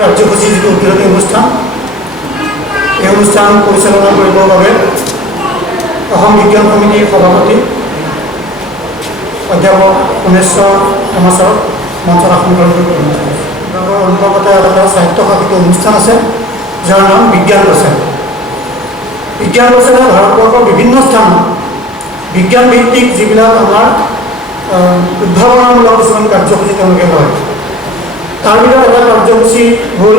কাৰ্যসূচী যিটো উদ্বোধনী অনুষ্ঠান এই অনুষ্ঠান পৰিচালনা কৰিবৰ বাবে অসম বিজ্ঞান সমিতিৰ সভাপতি অধ্যাপক সোমেশ্বৰ হেমাচাৰক মঞ্চত আসন গ্ৰহণ কৰিব। অনুভৱতে এটা সাহিত্যসাহিত্য অনুষ্ঠান আছে যাৰ নাম বিজ্ঞান প্ৰচাৰ। বিজ্ঞান প্ৰচাৰে ভাৰতবৰ্ষৰ বিভিন্ন স্থানত বিজ্ঞান ভিত্তিক যিবিলাক আমাৰ উদ্ভাৱনমূলক কিছুমান কাৰ্যসূচী তেওঁলোকে লয়। তাৰ ভিতৰত এটা কাৰ্যসূচী হ'ল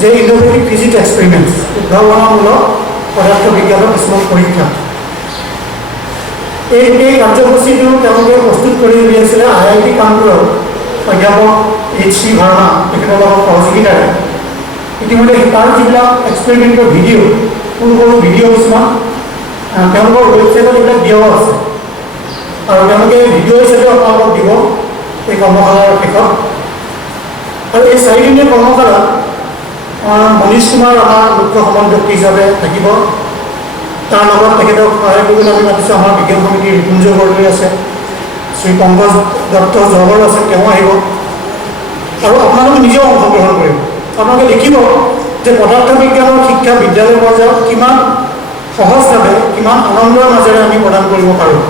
যে ইনোভেটিভ ফিজিক্স এক্সপেৰিমেণ্টছ, উদ্ভাৱনমূলক পদাৰ্থ বিজ্ঞানৰ কিছুমান পৰীক্ষা। এই কাৰ্যসূচীটো তেওঁলোকে প্ৰস্তুত কৰি উলিয়াইছিলে IIT কানপুৰৰ অধ্যাপক H.C. ভাৰ্মা তেখেতৰ লগত সহযোগিতাৰে। ইতিমধ্যে তাৰ যিবিলাক এক্সপেৰিমেণ্টৰ ভিডিঅ' সৰু সৰু ভিডিঅ' কিছুমান তেওঁলোকৰ ৱেবছাইটত এইবিলাক দিয়াও আছে আৰু তেওঁলোকে ভিডিঅ' হিচাপে আপোনালোকক দিব এই কৰ্মশালাৰ শেষত। আৰু এই 4 দিনীয়া কৰ্মশালাত মনীষ কুমাৰ আমাৰ মুখ্য সমন্বয়ক হিচাপে থাকিব। তাৰ লগত তেখেতক সহায় কৰিবলৈ আমি মাতিছোঁ আমাৰ বিজ্ঞান সমিতিৰ ৰিপুঞ্জয় বৰদলৈ আছে, শ্ৰী পংকজ দত্ত জহৰ আছে, তেওঁ আহিব। আৰু আপোনালোকে নিজেও অংশগ্ৰহণ কৰিব। আপোনালোকে দেখিব যে পদাৰ্থ বিজ্ঞানৰ শিক্ষা বিদ্যালয় পৰ্যায়ত কিমান সহজভাৱে কিমান আনন্দৰ মাজেৰে আমি প্ৰদান কৰিব পাৰোঁ।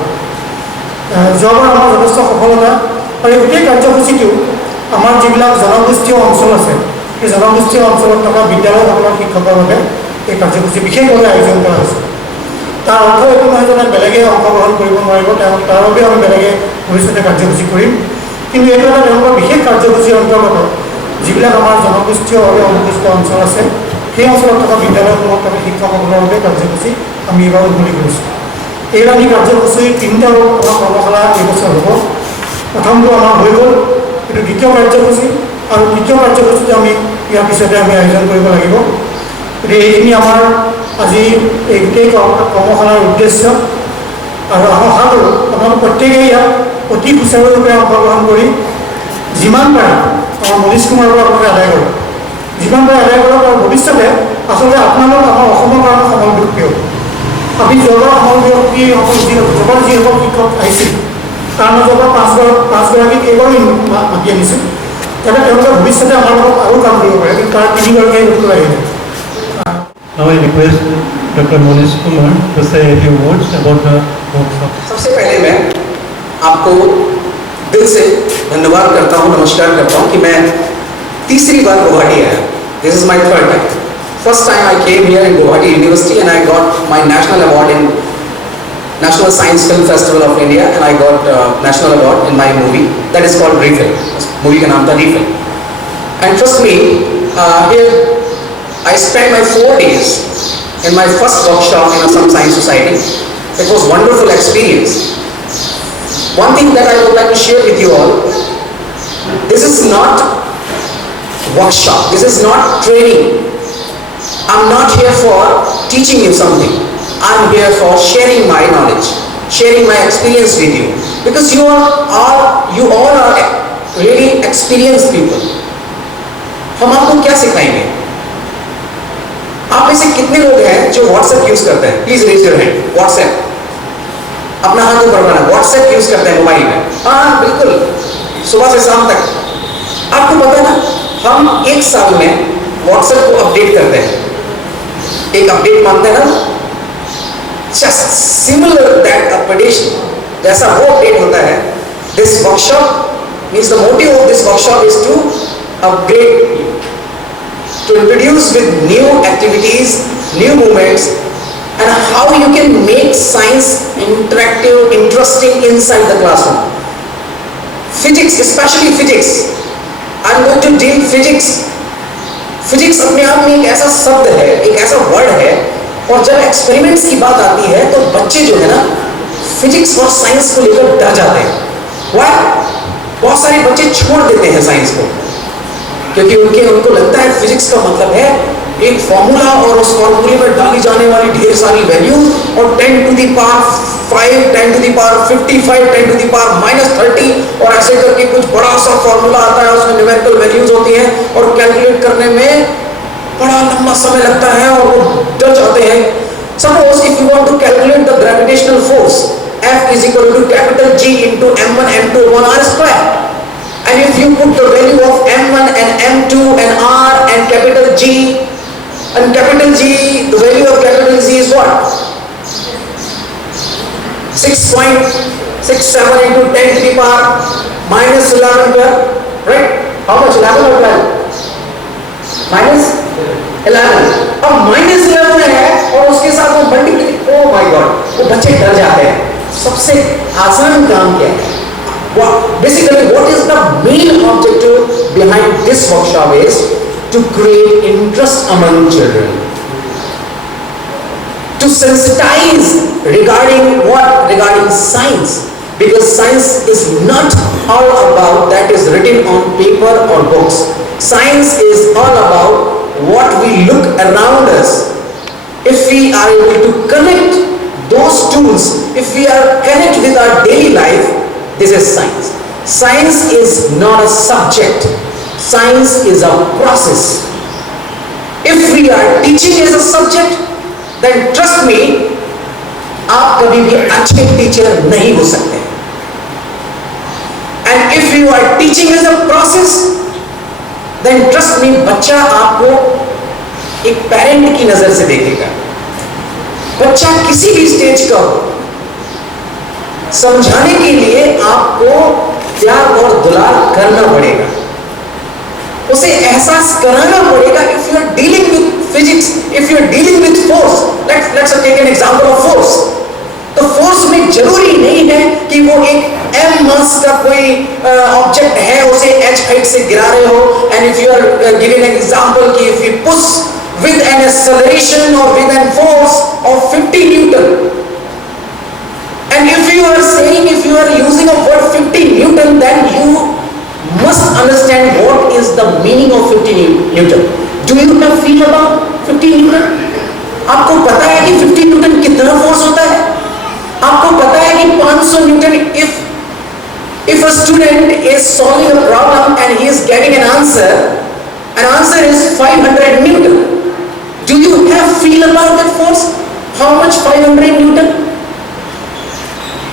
যোৱাবাৰ আমাৰ যথেষ্ট সফলতা আৰু এই গোটেই কাৰ্যসূচীটো আমাৰ যিবিলাক জনগোষ্ঠীয় অঞ্চল আছে সেই জনগোষ্ঠীয় অঞ্চলত থকা বিদ্যালয়সকলৰ শিক্ষকৰ বাবে এই কাৰ্যসূচী বিশেষভাৱে আয়োজন কৰা হৈছে। তাৰ অৰ্থ এইটো নহয় যে বেলেগে অংশগ্ৰহণ কৰিব নোৱাৰিব, তাৰ বাবে আমি বেলেগে ভৱিষ্যতে কাৰ্যসূচী কৰিম। কিন্তু এইটো এটা তেওঁলোকৰ বিশেষ কাৰ্যসূচীৰ অন্তৰ্গত যিবিলাক আমাৰ জনগোষ্ঠীয়ভাৱে অনুষ্ঠিত অঞ্চল আছে সেই অঞ্চলত থকা বিদ্যালয়সমূহত থকা শিক্ষকসকলৰ বাবে কাৰ্যসূচী আমি এইবাৰ উদ্বোধন কৰিছোঁ। এইবাৰ কাৰ্যসূচী 3টা আমাৰ কৰ্মশালা এইবছৰ হ'ব। প্ৰথমটো আমাৰ হৈ গ'ল, এইটো দ্বিতীয় কাৰ্যসূচী আৰু তৃতীয় কাৰ্যসূচীটো আমি ইয়াৰ পিছতে আমি আয়োজন কৰিব লাগিব। গতিকে এইখিনি আমাৰ আজি এই গোটেই কৰ্মশালাৰ উদ্দেশ্য। আৰু আশা কৰোঁ আপোনালোক প্ৰত্যেকেই ইয়াত অতি সুচাৰুৰূপে অংশগ্ৰহণ কৰি যিমান পাৰে আমাৰ মনীষ কুমাৰৰ পৰা আপোনালোকে আদায় কৰক, যিমান পাৰে আদায় কৰক। আৰু ভৱিষ্যতে আচলতে আপোনালোক আমাৰ অসমৰ কাৰণে সমল ব্যক্তি হ'ব। আমি যোৱাবাৰ সমল ব্যক্তিসকল যোৱাবাৰ যিসকল শিক্ষক আহিছিল তাৰ মাজৰ পৰা 5গৰাকীক এইবাৰো মাতি আনিছোঁ যাতে তেওঁলোকে ভৱিষ্যতে আমাৰ লগত আৰু কাম কৰিব পাৰে। কিন্তু তাৰ 3গৰাকীয়ে উত্তৰ আহিলে। Now I request Dr. Monish Kumar to say a few words about the workshop. सबसे पहले मैं आपको दिल से धन्यवाद करता हूँ, नमस्कार करता हूँ कि मैं तीसरी बार गुवाहाटी आया। This is my third time. First time I came here in Guwahati University and I got my national award in National Science Film Festival of India, and I got national award in my movie that is called Refill. Movie का नाम था Refill. And trust me, here I spent my 4 days in my first workshop in Assam Science Society. It was a wonderful experience. One thing that I would like to share with you all, this is not workshop, this is not training. I'm not here for teaching you something. I'm here for sharing my knowledge, sharing my experience with you. Because you all are really experienced people. हम आपको क्या सिखाएंगे? आप में से कितने लोग हैं जो WhatsApp यूज करते हैं? Please raise your hand. WhatsApp, अपना हाथ ऊपर बढ़ाना। WhatsApp यूज करते हैं मोबाइल में? हाँ बिल्कुल, सुबह से शाम तक। आपको पता है ना, हम 1 साल में WhatsApp को अपडेट करते हैं। एक अपडेट मांगते हैं ना, just similar that updation, जैसा वो अपडेट होता है, this workshop means the motive of this workshop is to upgrade you, to introduce with new activities, new movements, and how you can make science interactive, interesting inside the classroom. Physics, especially physics, I'm going to deal physics. Physics अपने आप में एक ऐसा शब्द है, एक ऐसा word है, और जब एक्सपेरिमेंट्स की बात आती है तो बच्चे जो है ना फिजिक्स और साइंस को लेकर डर जाते हैं। वाई? बहुत सारे बच्चे छोड़ देते हैं साइंस को, क्योंकि उनको लगता है फिजिक्स का मतलब है एक फॉर्मूला और उस फॉर्मूले में डाली जाने वाली ढेर सारी वैल्यूज और 10 to the power 5, 10 to the power 55, 10 to the power -30 और ऐसे करके कुछ बड़ा सा फॉर्मूला आता है, उसमें न्यूमेरिकल वैल्यूज होती हैं और कैलकुलेट करने में बड़ा लंबा समय लगता है और वो डर जाते हैं। Suppose if you want to calculate the gravitational force F is equal to capital G into m1 m2 m2 upon r square. And if you put the value of m1 and m2 and r and capital G, and capital G, the value of capital G is what? 6.67 into 10 to the power minus 11, right? How much? 11 or 12? Minus 11. अब minus 11 है और उसके साथ वो multiply, oh my god, वो बच्चे डर जाते हैं. सबसे आसान काम क्या है? Basically, what is the main objective behind this workshop is to create interest among children, to sensitize regarding what? Regarding science, because science is not all about that is written on paper or books. Science is all about what we look around us. If we are able to connect those tools, if we are connect with our daily life, this is science. Science is not a subject. Science is a process. If we are teaching as a subject, then trust me, आप कभी भी अच्छे teacher नहीं हो सकते. And if you are teaching as a process, then trust me, बच्चा आपको एक पेरेंट की नजर से देखेगा. बच्चा किसी भी स्टेज का हो, समझाने के लिए आपको प्यार और दुलार करना पड़ेगा, उसे एहसास कराना पड़ेगा. If you are dealing with physics, if you are dealing with force, let's take an example of force. तो फोर्स में जरूरी नहीं है कि वो एक m मास का कोई ऑब्जेक्ट है, उसे h हाइट से गिरा रहे हो. And if you are giving an example कि if you push with an acceleration or with a force of 50 Newton, and if you are saying, if you are using a word 50 Newton, then you must understand what is the meaning of 50 Newton. Do you have feel about 50 Newton? आपको पता है कि 50 Newton कितना force होता है? आपको पता है कि 500 Newton, if a student is solving a problem and he is getting an answer is 500 Newton. Do you have feel about that force? How much 500 Newton?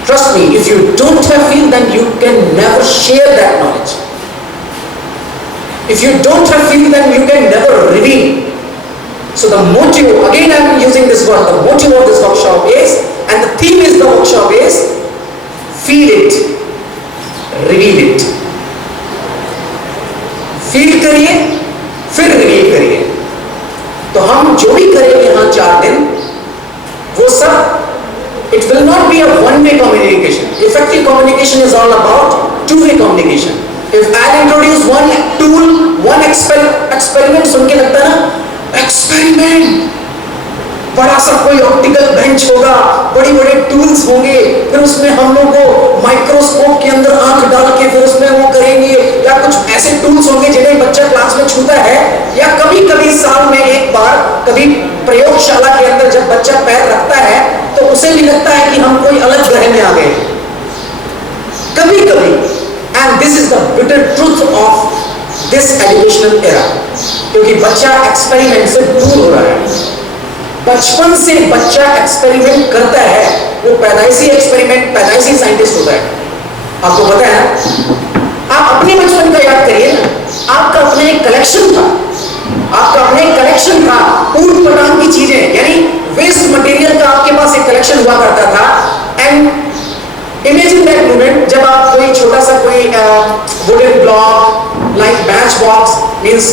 Trust me, if you don't have feel, then you can never share that knowledge. If you don't have feel, then you can never reveal. So the motive, again I am using this word, the motive of this workshop is, and the theme is the workshop is, feel it, reveal it. Feel करिए, फिर reveal करिए. तो हम जो भी करेंगे यहाँ 4 दिन, वो सब, it will not be a one-way communication. Effective communication is all about two-way communication. If I introduce one tool, one experiment, सुन के लगता है ना, experiment, बड़ा सा कोई ऑप्टिकल बेंच होगा, बड़ी बड़े टूल्स होंगे, फिर उसमें हम लोग को माइक्रोस्कोप के अंदर आंख डाल के फिर उसमें वो करेंगे, या कुछ ऐसे टूल्स होंगे जिन्हें बच्चा क्लास में छूता है, या कभी कभी साल में एक बार कभी प्रयोगशाला के अंदर जब बच्चा पैर रखता है तो उसे भी लगता है कि हम कोई अलग ग्रह में आ गए, कभी कभी. And this is the bitter truth of this educational era, क्योंकि बच्चा एक्सपेरिमेंट से दूर हो रहा है. बचपन से बच्चा एक्सपेरिमेंट करता है, वो पैदाइशी एक्सपेरिमेंट, पैदाइशी साइंटिस्ट होता है. आपको पता है, आप अपने बचपन का याद करिए ना, आपका अपना एक कलेक्शन था, आपका अपना एक कलेक्शन था ऊट पटांग की चीजें, यानी वेस्ट मटेरियल का आपके पास एक कलेक्शन हुआ करता था. एंड इमेजिन दैट मोमेंट जब आप कोई छोटा सा कोई wooden block like match box, means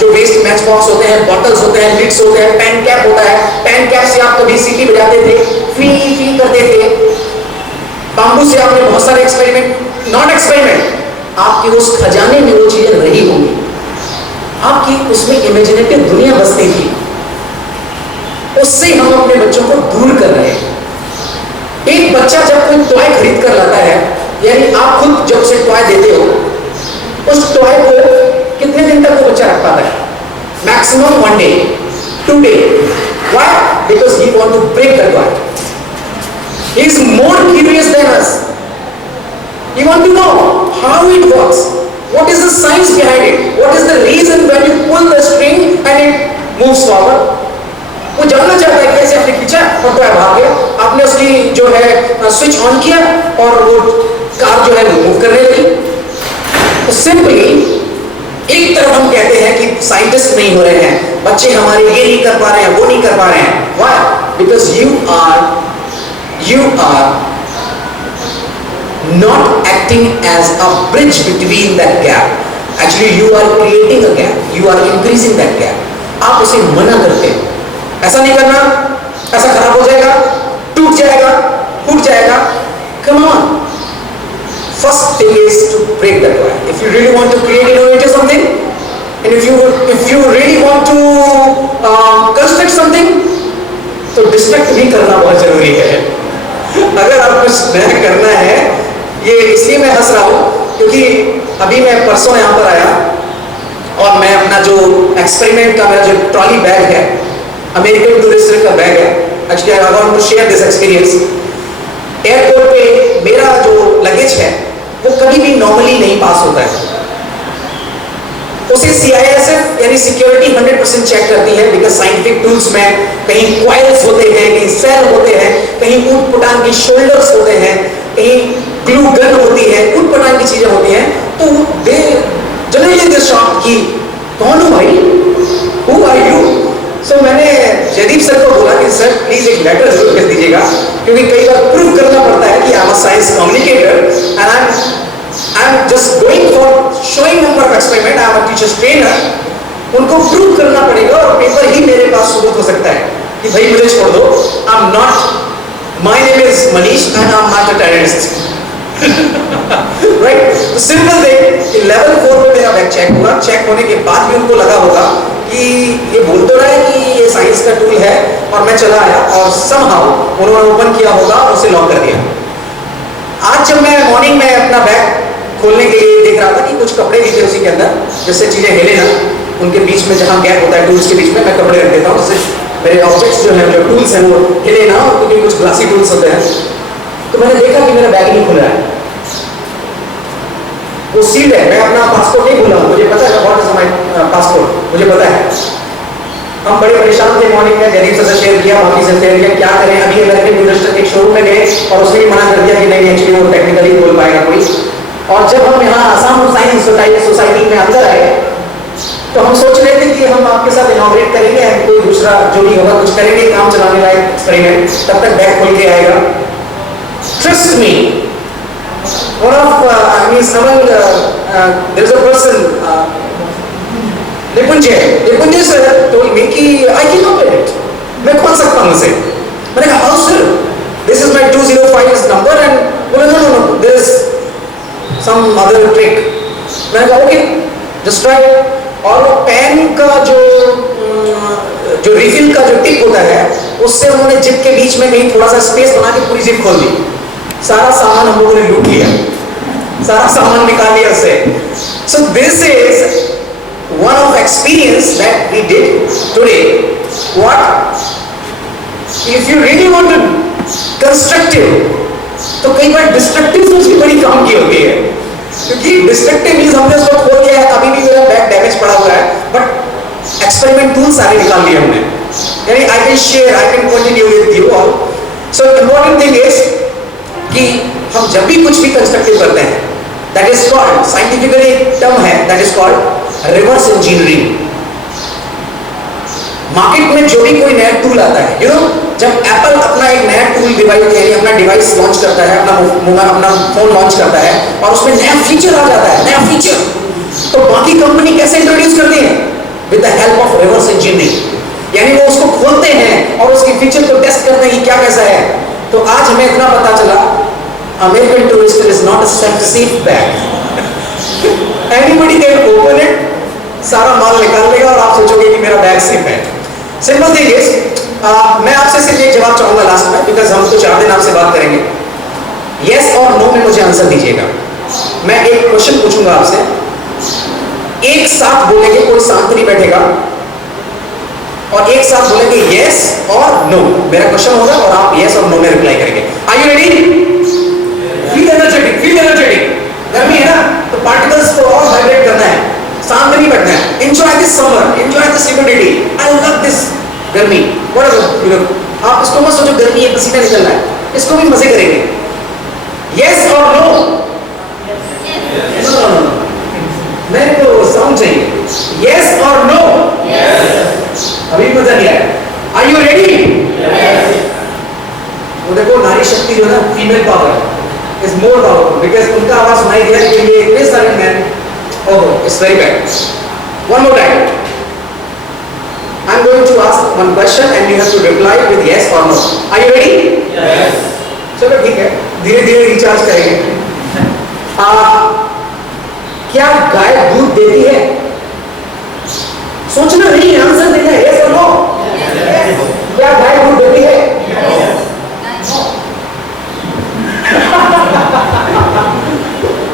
जो वेस्ट मैच बॉक्स होते हैं, बॉटल्स होते हैं, लिड्स होते हैं, पेन कैप होता है, पेन कैप से आप कभी सीटी बजाते थे, फी फी करते थे. बाम्बू से आपने बहुत सारे एक्सपेरिमेंट, नॉट एक्सपेरिमेंट, आपके उस खजाने में वो चीजें रही होंगी, आपकी उसमें इमेजिनेटिव दुनिया बसती थी. उससे हम अपने बच्चों को दूर कर रहे हैं. एक बच्चा जब कोई टॉय खरीद कर लाता है, यानी आप खुद जब उसे टॉय देते हो, उस टॉय को कितने दिन तक वो बच्चा रख पाता है? Maximum 1 day, 2 days. Why? Because he want to break the toy. He is more curious than us. He want to know how it works. What is the science behind it? What is the reason when you pull the string and it moves forward? वो जानना चाहता है कैसे आपने खींचा और toy भाग गया. आपने उसकी जो है स्विच ऑन किया और वो कार जो है वो सिंपली एक तरफ हम कहते हैं कि साइंटिस्ट नहीं हो रहे हैं, बच्चे हमारे ये नहीं कर पा रहे हैं, वो नहीं कर पा रहे हैं. Why? Because you are not acting as a bridge between that gap. Actually, you are creating a gap. You are increasing that gap. आप उसे मना करते हैं. ऐसा नहीं करना, ऐसा खराब हो जाएगा, टूट जाएगा, फूट जाएगा. Come on. First thing is to break that wire. If you really want to create innovative something, and if you really want to construct something, तो डिस्ट्रक्ट भी करना बहुत जरूरी है. अगर आप कुछ नया करना है, ये इसलिए मैं हंस रहा हूँ क्योंकि अभी मैं परसों यहाँ पर आया और मैं अपना जो एक्सपेरिमेंट का मेरा जो ट्रॉली बैग है, अमेरिकन टूरिस्ट का बैग है. Actually I want to share this experience. Airport पे मेरा जो लगेज है वो कभी भी नॉर्मली नहीं पास होता है. उसे CISF यानी सिक्योरिटी 100% चेक करती है, बिकॉज साइंटिफिक टूल्स में कहीं कॉइल्स होते हैं, कहीं सेल होते हैं, कहीं ऊट पटांग की शोल्डर्स होते हैं, कहीं ग्लू गन होती है, ऊट पटांग की चीजें होती हैं. तो दे जनरली दे शॉक की कौन हो भाई, हु आर यू. सो मैंने जयदीप सर को बोला कि सर प्लीज एक लेटर जरूर भेज दीजिएगा, क्योंकि कई बार प्रूव करना पड़ता है कि I am a science communicator and I am just going for showing number of experiment. I am a teachers trainer. उनको प्रूव करना पड़ेगा और पेपर ही मेरे पास सबूत हो सकता है कि भाई मुझे छोड़ दो, आई am not, my name is Manish and I am not a terrorist. Right. तो सिंपल थिंग कि लेवल 4 पे मेरा बैग चेक हुआ. चेक होने के बाद भी उनको लगा होगा कि ये बोल तो रहा है कि ये साइंस का टूल है, और मैं चला आया और समहाउ उन्होंने ओपन किया होगा और उसे लॉक कर दिया. आज जब मैं मॉर्निंग में अपना बैग खोलने के लिए देख रहा था कि कुछ कपड़े भी थे उसी के अंदर, जिससे चीजें हिले ना, उनके बीच में जहां गैप होता है टूल्स के बीच में मैं कपड़े रख देता हूँ, जिससे मेरे ऑब्जेक्ट्स जो हैं, जो टूल्स हैं, वो हिले ना, क्योंकि कुछ ग्लासी टूल्स होते हैं. तो मैंने देखा कि मेरा बैग नहीं खुल रहा है, वो सील्ड है. मैं अपना पासपोर्ट नहीं भूला हूँ, मुझे पता है व्हाट इज माय पासपोर्ट, मुझे पता है. हम बड़े परेशान थे मॉर्निंग में, जयदीप से शेयर किया, बाकी से शेयर किया, क्या करें. अभी अमेरिकन टूरिस्ट के शोरूम में गए और उसने भी मना कर दिया कि नहीं एक्चुअली वो टेक्निकली बोल पाएगा कोई. और जब हम यहाँ आसाम साइंस सोसाइटी में अंदर आए तो हम सोच रहे थे कि हम आपके साथ इनॉग्रेट करेंगे, कोई दूसरा जो भी होगा कुछ करेंगे, काम चलाने लायक एक्सपेरिमेंट, तब तक बैग खोल के आएगा. Trust me, one of I mean someone there is a person Nipunjay sir told me कि I can open it, मैं खोल सकता हूँ उसे. मैंने कहा how sir, this is my 205 number and बोले no there is some other trick. मैंने कहा okay just try. और वो पेन का जो रिफिल का जो टिप होता है, उससे उन्होंने जिप के बीच में कहीं थोड़ा सा स्पेस बना के पूरी जिप खोल दी. सारा सामान हम लोगों ने लूट लिया, सारा सामान निकाल लिया उससे. So this is one of experience that we did today. What if you really want to constructive, तो कई बार डिस्ट्रक्टिव सोच बड़ी काम की होती है, क्योंकि डिस्ट्रक्टिव मींस हमने उसको खोल दिया है, अभी भी मेरा बैग डैमेज पड़ा हुआ है, बट एक्सपेरिमेंट टूल सारे निकाल लिए हमने. यानी I can share, I can continue with you all. So important thing is कि हम जब भी कुछ भी कंस्ट्रक्टिव करते हैं, that is called, scientifically term है, that is called reverse engineering. Market में जो भी कोई नया टूल आता है, यू नो, जब एप्पल अपना एक नया टूल डिवाइस यानी अपना डिवाइस लॉन्च करता है, अपना फोन लॉन्च करता है और उसमें नया फीचर आ जाता है, नया फीचर, तो बाकी कंपनी कैसे इंट्रोड्यूस करती है? With the help of reverse engineering. यानी वो उसको खोलते हैं और उसके फीचर को टेस्ट करते हैं कि क्या कैसा है. तो आज हमें इतना पता चला, American Tourister is not a safe bag. Anybody can open it, सारा माल निकाल लेगा और आप सोचोगे कि मेरा बैग सेफ है. सिंपल थिंग इज, मैं आपसे सिर्फ एक जवाब चाहूंगा लास्ट में, बिकॉज हम तो 4 दिन आपसे बात करेंगे. यस और नो में मुझे आंसर दीजिएगा. मैं एक क्वेश्चन पूछूंगा आपसे, एक साथ बोलेंगे, कोई शांत नहीं बैठेगा, और एक साथ बोलेंगे यस और नो. मेरा क्वेश्चन होगा और आप यस और नो में रिप्लाई करेंगे. Are you ready? Feel energetic, feel energetic. गर्मी है ना, तो पार्टिकल्स को और वाइब्रेट करना है, शांत नहीं बैठना है. Enjoy this summer, enjoy this humidity. I love this गर्मी. व्हाटएवर, आप इसको मत सोचो गर्मी है, पसीना निकल रहा है, इसको भी मजे करेंगे. यस और नो? सुनाई दिया कि ये इतने सारे man, oh it's very bad. One more time. I am going to ask one question and you have to reply with yes और no. Are you ready? Yes. चलो ठीक है, धीरे धीरे रिचार्ज करेंगे. क्या गाय दूध देती है? सोचना नहीं, आंसर देना है, यस और नो. क्या गाय दूध देती है?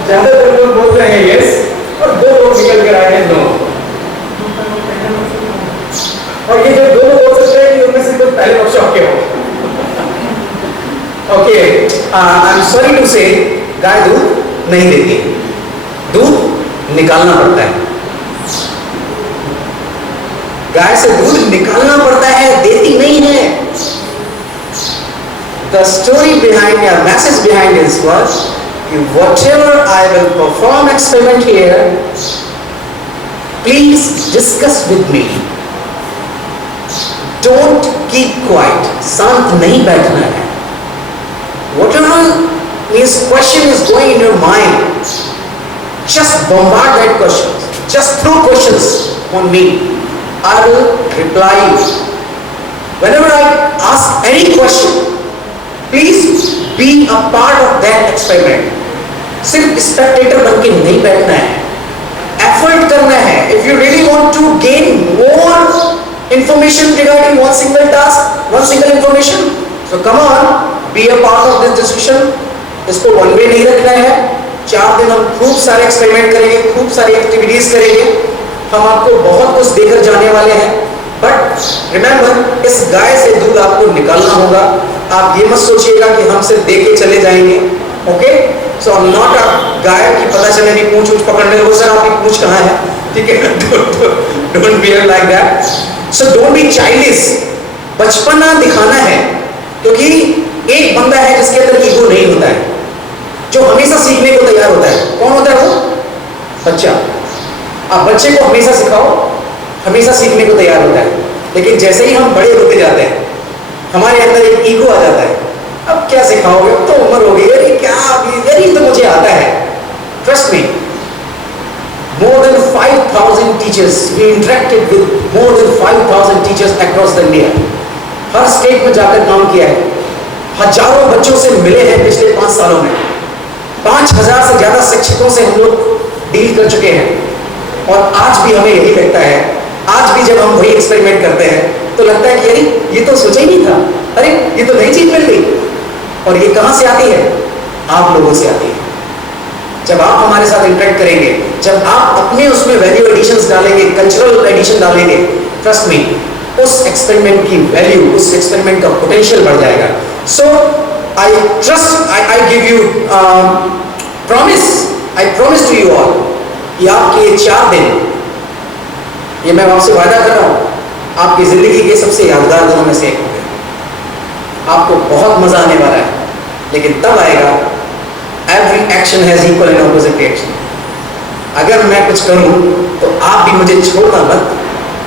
ज्यादातर लोग बोल रहे हैं यस और दो लोग निकल कर आए हैं नो. और ये जो दो लोग बोल सकते हैं कि उनमें से कुछ पहले वर्कशॉप के हो. Okay, I am sorry to say गाय दूध नहीं देती, दूध निकालना पड़ता है. गाय से दूध निकालना पड़ता है, देती नहीं है. The story behind या message behind this was whatever I will perform experiment here, please discuss with me. Don't keep quiet. शांत नहीं बैठना है. Whatever this question is going in your mind, just bombard that question. Just throw questions on me. I will reply you. Whenever I ask any question, please be a part of that experiment. सिर्फ spectator बन के नहीं बैठना है. Effort करना है. If you really want to gain more information regarding one single task, one single information, so come on, be a part of this discussion. इसको one way नहीं रखना है. 4 दिन हम खूब सारे एक्सपेरिमेंट करेंगे, खूब सारी एक्टिविटीज करेंगे. हम आपको बहुत कुछ देकर जाने वाले हैं. बट रिमेंबर, इस गाय से दूध आपको निकालना होगा. आप ये मत सोचिएगा कि हम सिर्फ दे के चले जाएंगे. Okay, so I am not a guy कि पता चले नहीं पूंछ उछ पकड़ने लगो, सर आपकी पूंछ कहाँ है, ठीक है. Don't behave like that. So don't be childish. बचपना दिखाना है, क्योंकि एक बंदा है जिसके अंदर ईगो नहीं होता है, जो हमेशा सीखने को तैयार होता है. कौन होता है वो? बच्चा. आप बच्चे को हमेशा सिखाओ, हमेशा सीखने को तैयार होता है. लेकिन जैसे ही हम बड़े होते जाते हैं, हमारे अंदर एक ईगो आ जाता है. अब क्या सिखाओगे, अब तो उम्र हो गई, अरे क्या अभी तो मुझे आता है. Trust me, more than 5,000 teachers, we interacted with more than 5,000 teachers across the India. Her state में जाकर काम किया है. हजारों बच्चों से मिले हैं पिछले 5 सालों में. 5,000 से ज्यादा शिक्षकों से हम लोग डील कर चुके हैं. और आज भी हमें यही लगता है, आज भी जब हम वही एक्सपेरिमेंट करते हैं तो लगता है कि अरे ये तो सोचा ही नहीं था, अरे ये तो नई चीज मिल गई. और ये कहां से आती है? आप लोगों से आती है. जब आप हमारे साथ इंटरेक्ट करेंगे, जब आप अपने उसमें वैल्यू एडिशंस डालेंगे, कल्चरल एडिशन डालेंगे, ट्रस्ट मी, उस एक्सपेरिमेंट की वैल्यू, उस एक्सपेरिमेंट का पोटेंशियल बढ़ जाएगा. So I trust, I give you promise, I promise to you all, कि आपके ये 4 दिन, ये मैं आपसे वादा कर रहा हूं, आपकी जिंदगी के सबसे यादगार दिनों में से एक होगा. आपको बहुत मजा आने वाला है. लेकिन तब आएगा, every action has equal and opposite reaction. अगर मैं कुछ करूं तो आप भी मुझे छोड़ना मत.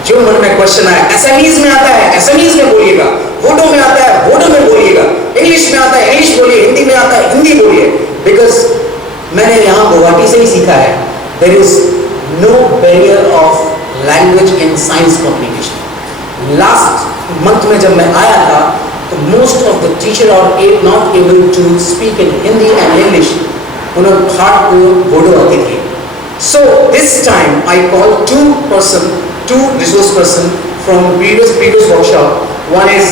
जो मन में क्वेश्चन आए, एसएमईज में आता है एसएमईज में बोलिएगा, वोडो में आता है वोडो में बोलिएगा, इंग्लिश में आता है इंग्लिश बोलिए, हिंदी में आता है हिंदी बोलिए. बिकॉज मैंने यहाँ गुवाहाटी से ही सीखा है, there is no barrier of language in science communication. Last month में जब मैं आया था तो most of the teacher are not able to speak in Hindi and English. उन्हें हार्ड को बोडो आती थी. So this time I call 2 resource person from previous workshop. One is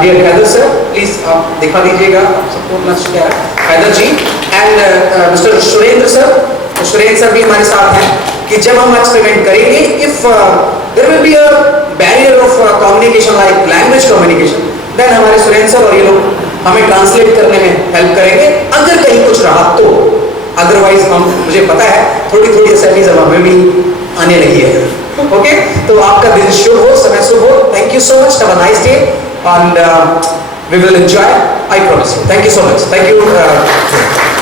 dear Haider sir, please आप दिखा दीजिएगा, आप सबको अपना share, Haider ji, and mister Surendra sir. Surendra sir भी हमारे साथ हैं कि जब हम एक्सपेरिमेंट करेंगे, if there will be a barrier of communication like language communication, then हमारे सुरेंद्र सर और ये लोग हमें ट्रांसलेट करने में हेल्प करेंगे, अगर कहीं कुछ रहा तो. अदरवाइज हम, मुझे पता है थोड़ी थोड़ी एसएमईज अब हमें भी आने लगी है. ओके, तो आपका दिन शुभ हो, समय शुभ हो. Thank you so much, have a nice day and we will enjoy, I promise you. Thank you so much. Thank you.